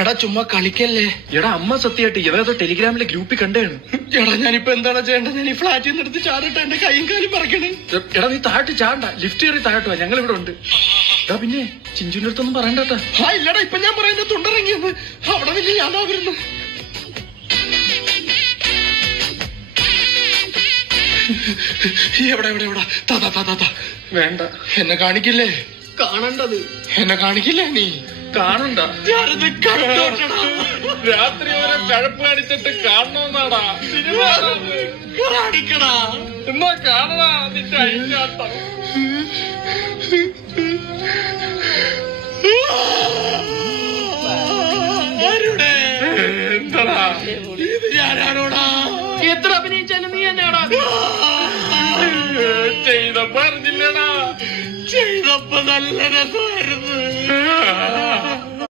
എടാ ചുമ്മാ കളിക്കല്ലേ. എടാ അമ്മ സത്യമായിട്ട് ഏതോ ടെലിഗ്രാമിലെ ഗ്രൂപ്പിൽ കണ്ടേണ്. എടാ ഞാനിപ്പോ എന്താണ് ചെയ്യേണ്ടത്? ഞാൻ ഈ ഫ്ലാറ്റിൽ നിന്ന് എടുത്ത് ചാടട്ടെ? എന്റെ കൈയും കാലും പറയണേ. എടാ നീ താഴ്ത്തി ചാടണ്ട, ലിഫ്റ്റ് കയറി താഴട്ടുവാ, ഞങ്ങൾ ഇവിടെ ഉണ്ട്. എടാ പിന്നെ ചിഞ്ചുവിന്റെ അടുത്തൊന്നും പറയണ്ടാ. ഇല്ലടാ, ഇപ്പൊ ഞാൻ പറയുന്നത് തുണ്ടിറങ്ങിയെന്ന്. അവിടെ വലിയ ഞാനാ വരുന്നു. എവിടെ എവിടെ എവിടെ? താ വേണ്ട, എന്നെ കാണിക്കില്ലേ? കാണണ്ടത്. എന്നെ കാണിക്കില്ലേ? നീ കാണണ്ട. ഞാനത് കണ്ടോട്ടടാ. രാത്രി വരെ കഴപ്പ് കാണിച്ചിട്ട് കാണണമെന്നാടാ കാണിക്കടാ. എന്നാ കാണടാ നിന്റെ അഴിഞ്ഞാട്ടം. എന്താടാ ഇത്? ഞാനാണോടാ? എത്ര അഭിനയിച്ചാലും നീ തന്നെയാടാ. ചെയ്തപ്പോ അറിഞ്ഞില്ലടാ. ചെയ്തപ്പോ നല്ല രസമായിരുന്നു.